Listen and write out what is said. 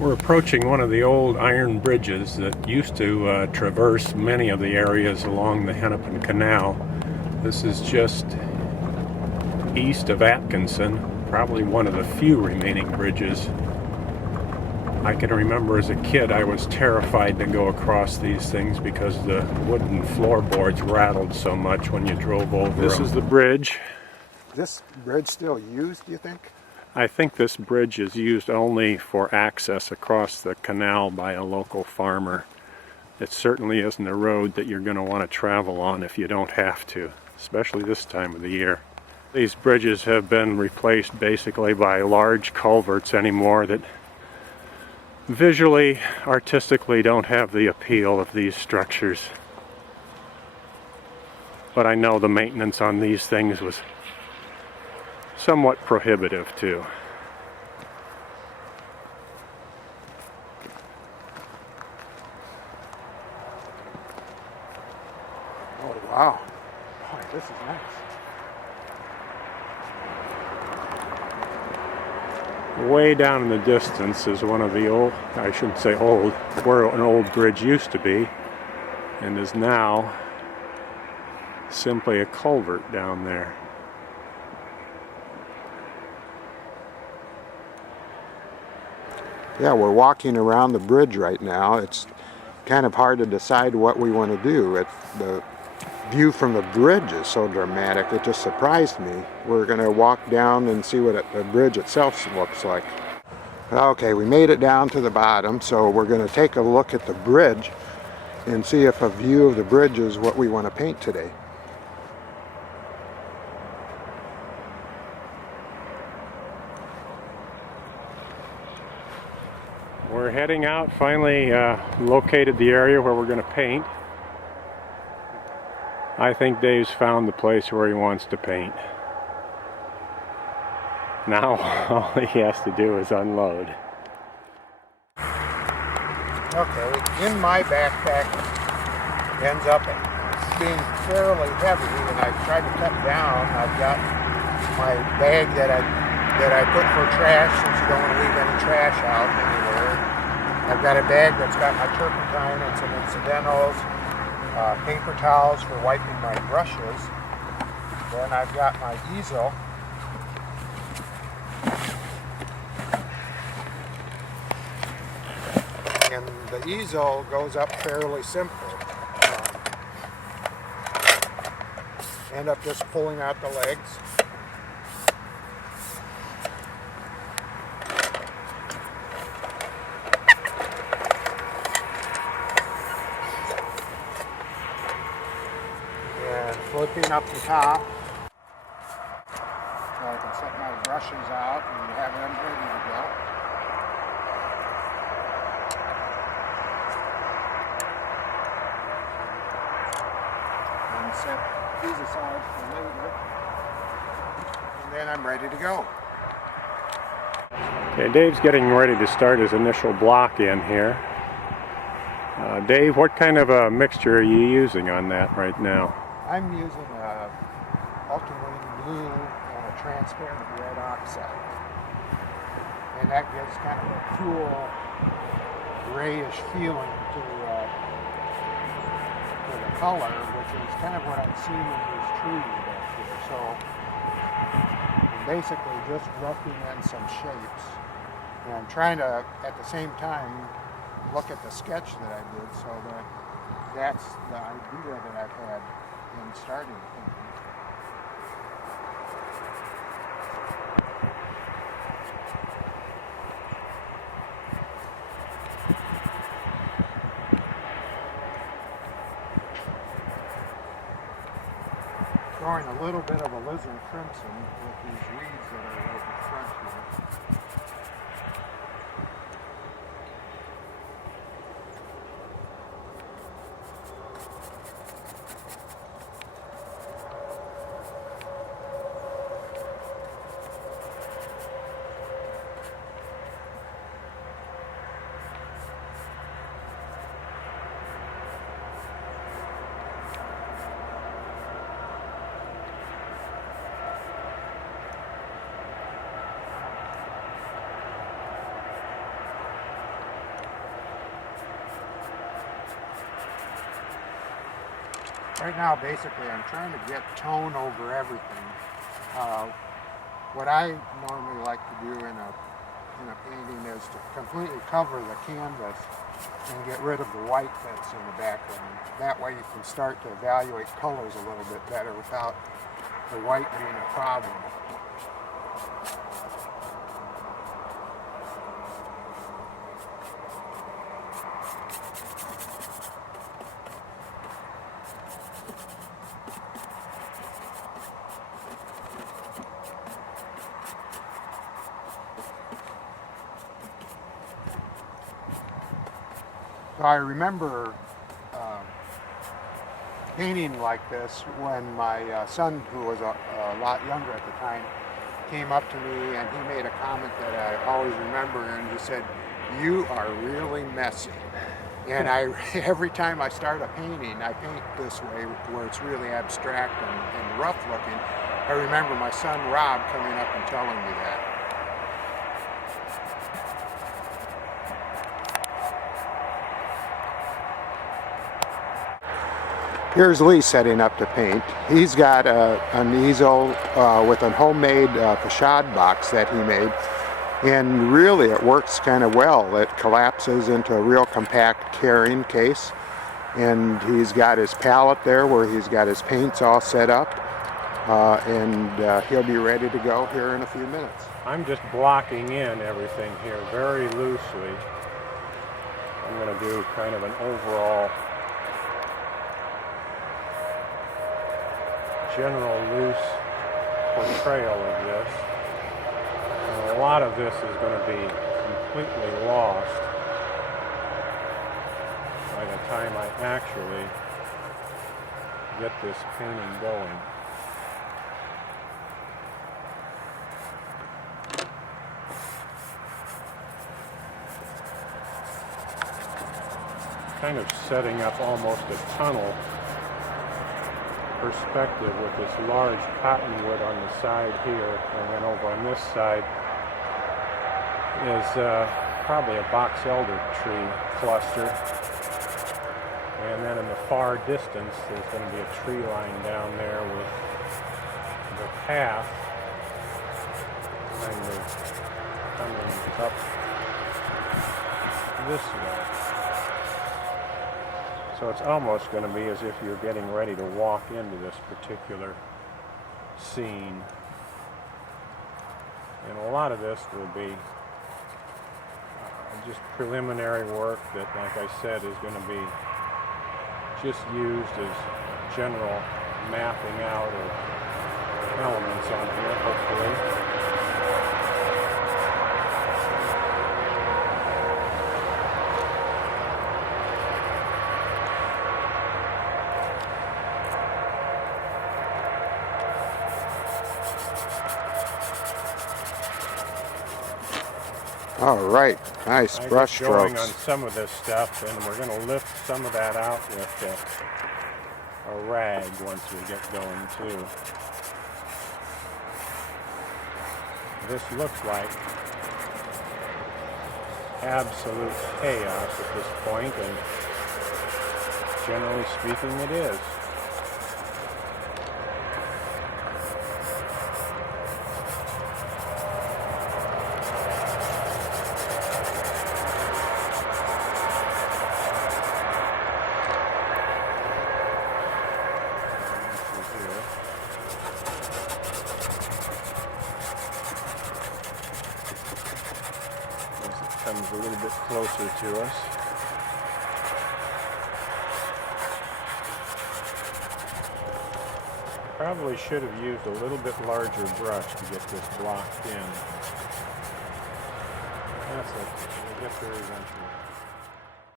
We're approaching one of the old iron bridges that used to traverse many of the areas along the Hennepin Canal. This is just east of Atkinson, probably one of the few remaining bridges. I can remember as a kid I was terrified to go across these things because the wooden floorboards rattled so much when you drove over them. This is the bridge. Is this bridge still used, do you think? I think this bridge is used only for access across the canal by a local farmer. It certainly isn't a road that you're going to want to travel on if you don't have to, especially this time of the year. These bridges have been replaced basically by large culverts anymore that visually, artistically don't have the appeal of these structures. But I know the maintenance on these things was somewhat prohibitive too. Oh wow, boy, this is nice. Way down in the distance is one of the old, I shouldn't say old, where an old bridge used to be, and is now simply a culvert down there. Yeah, we're walking around the bridge right now. It's kind of hard to decide what we want to do. The view from the bridge is so dramatic, it just surprised me. We're going to walk down and see what the bridge itself looks like. Okay, we made it down to the bottom, so we're going to take a look at the bridge and see if a view of the bridge is what we want to paint today. We're heading out, finally located the area where we're going to paint. I think Dave's found the place where he wants to paint. Now all he has to do is unload. Okay, in my backpack ends up being fairly heavy, and I've tried to cut down. I've got my bag that I put for trash, since you don't want to leave any trash out anywhere. I've got a bag that's got my turpentine and some incidentals, paper towels for wiping my brushes. Then I've got my easel. And the easel goes up fairly simple. End up just pulling out the legs. And flipping up the top so I can set my brushes out and have them ready to go. And set these aside for later. And then I'm ready to go. Okay, Dave's getting ready to start his initial block in here. Dave, what kind of a mixture are you using on that right now? I'm using a ultramarine blue and a transparent red oxide. And that gives kind of a cool, grayish feeling to the color, which is kind of what I've seen in these trees back here. So I'm basically just roughing in some shapes. And I'm trying to, at the same time, look at the sketch that I did, so that that's the idea that I've had in starting painting. Throwing a little bit of alizarin crimson with these weeds that are right in front here. Right now, basically, I'm trying to get tone over everything. What I normally like to do in a painting is to completely cover the canvas and get rid of the white that's in the background. That way you can start to evaluate colors a little bit better without the white being a problem. So I remember painting like this when my son, who was a lot younger at the time, came up to me and he made a comment that I always remember, and he said, "You are really messy." And every time I start a painting, I paint this way where it's really abstract and rough looking. I remember my son Rob coming up and telling me that. Here's Lee setting up to paint. He's got an easel with a homemade facade box that he made, and really it works kind of well. It collapses into a real compact carrying case, and he's got his palette there where he's got his paints all set up, and he'll be ready to go here in a few minutes. I'm just blocking in everything here very loosely. I'm going to do kind of an overall general loose portrayal of this. And a lot of this is going to be completely lost by the time I actually get this painting going. Kind of setting up almost a tunnel perspective with this large cottonwood on the side here, and then over on this side is probably a box elder tree cluster, and then in the far distance there's going to be a tree line down there with the path kind of coming up this way. So it's almost going to be as if you're getting ready to walk into this particular scene. And a lot of this will be just preliminary work that, like I said, is going to be just used as general mapping out of elements on here, hopefully. All right, nice brush Going on strokes. some of this stuff, and we're going to lift some of that out with a rag once we get going too. This looks like absolute chaos at this point, and generally speaking it is. Comes a little bit closer to us. Probably should have used a little bit larger brush to get this blocked in. That's it. We'll get there eventually.